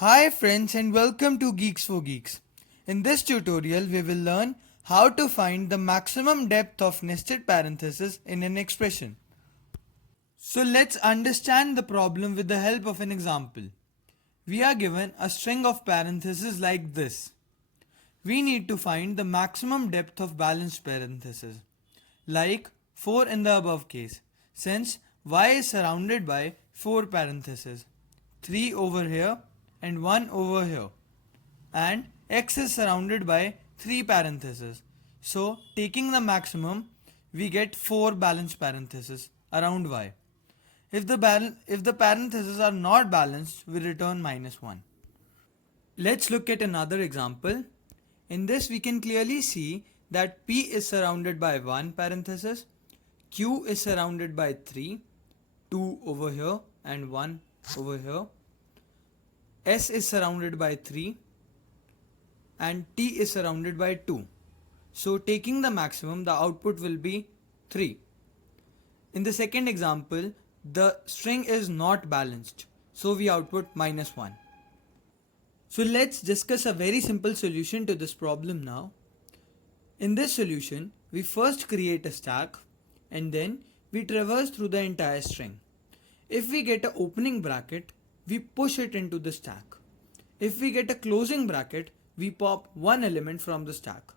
Hi friends and welcome to Geeks for Geeks. In this tutorial we will learn how to find the maximum depth of nested parentheses in an expression. So let's understand the problem with the help of an example. We are given a string of parentheses like this. We need to find the maximum depth of balanced parentheses, like 4 in the above case, since y is surrounded by 4 parentheses, 3 over here and 1 over here, and x is surrounded by 3 parentheses. So taking the maximum, we get 4 balanced parentheses around y. If the parentheses are not balanced, we return -1. Let's look at another example. In this we can clearly see that P is surrounded by 1 parenthesis, Q is surrounded by 3, 2 over here and 1 over here, S is surrounded by 3 and T is surrounded by 2. So taking the maximum, the output will be 3. In the second example, the string is not balanced, so we output -1. So let's discuss a very simple solution to this problem now. In this solution, we first create a stack and then we traverse through the entire string. If we get an opening bracket, we push it into the stack. If we get a closing bracket, we pop one element from the stack.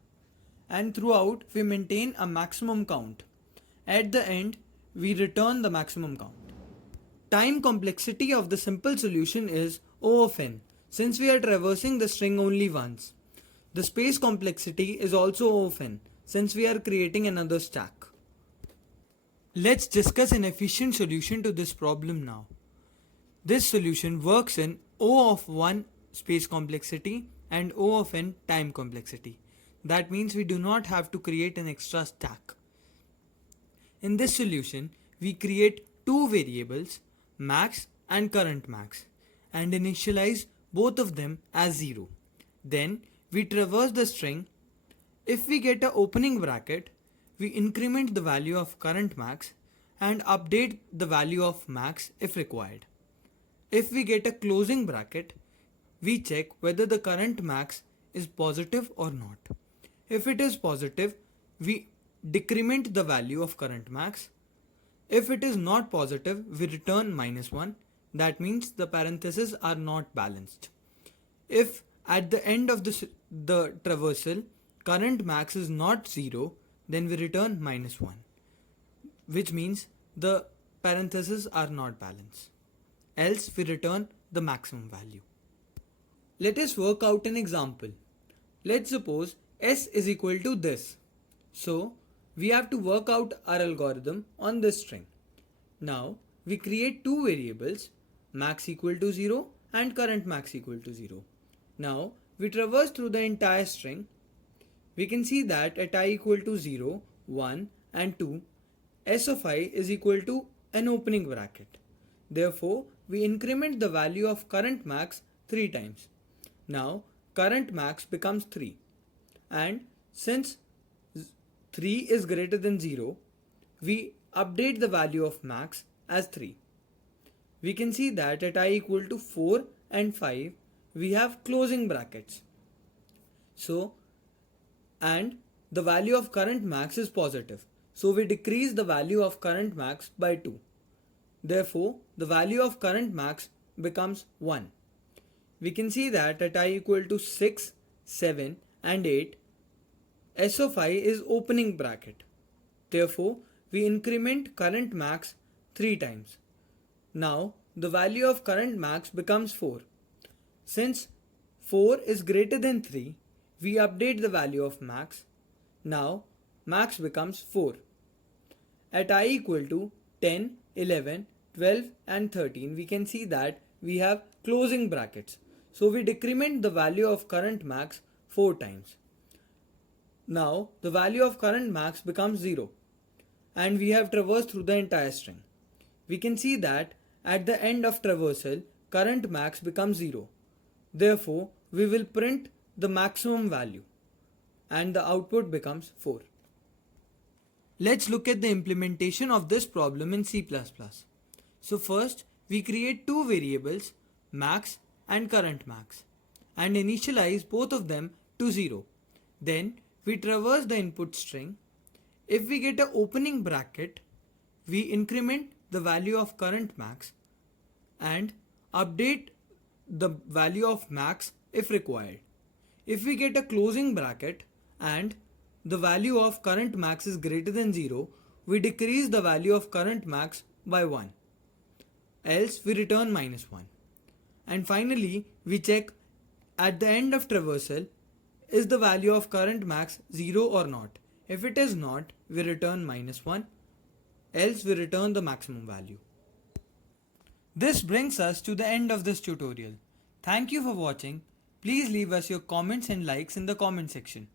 And throughout, we maintain a maximum count. At the end, we return the maximum count. Time complexity of the simple solution is O of n, since we are traversing the string only once. The space complexity is also O of n, since we are creating another stack. Let's discuss an efficient solution to this problem now. This solution works in O of 1 space complexity and O of n time complexity. That means we do not have to create an extra stack. In this solution, we create two variables, max and current max, and initialize both of them as 0. Then we traverse the string. If we get an opening bracket, we increment the value of current max and update the value of max if required. If we get a closing bracket, we check whether the current max is positive or not. If it is positive, we decrement the value of current max. If it is not positive, we return -1. That means the parentheses are not balanced. If at the end of the traversal, current max is not 0, then we return -1, which means the parentheses are not balanced. Else we return the maximum value. Let us work out an example. Let's suppose S is equal to this. So we have to work out our algorithm on this string. Now we create two variables, max equal to 0 and current max equal to 0. Now we traverse through the entire string. We can see that at I equal to 0, 1 and 2, S of I is equal to an opening bracket. Therefore, we increment the value of current max 3 times. Now current max becomes 3, and since 3 is greater than 0, we update the value of max as 3. We can see that at I equal to 4 and 5, we have closing brackets. So, and the value of current max is positive. So we decrease the value of current max by 2. Therefore, the value of current max becomes 1. We can see that at I equal to 6, 7 and 8, S of I is opening bracket. Therefore, we increment current max 3 times. Now, the value of current max becomes 4. Since 4 is greater than 3, we update the value of max. Now, max becomes 4. At I equal to 10, 11, 12 and 13, we can see that we have closing brackets. So we decrement the value of current max 4 times. Now the value of current max becomes 0, and we have traversed through the entire string. We can see that at the end of traversal, current max becomes 0. Therefore, we will print the maximum value and the output becomes 4. Let's look at the implementation of this problem in C++. So first, we create two variables, max and current max and initialize both of them to 0. Then we traverse the input string. If we get an opening bracket, we increment the value of current max and update the value of max if required. If we get a closing bracket and the value of current max is greater than 0, we decrease the value of current max by 1. Else we return -1. And finally, we check at the end of traversal, is the value of current max 0 or not. If it is not, we return -1. Else we return the maximum value. This brings us to the end of this tutorial. Thank you for watching. Please leave us your comments and likes in the comment section.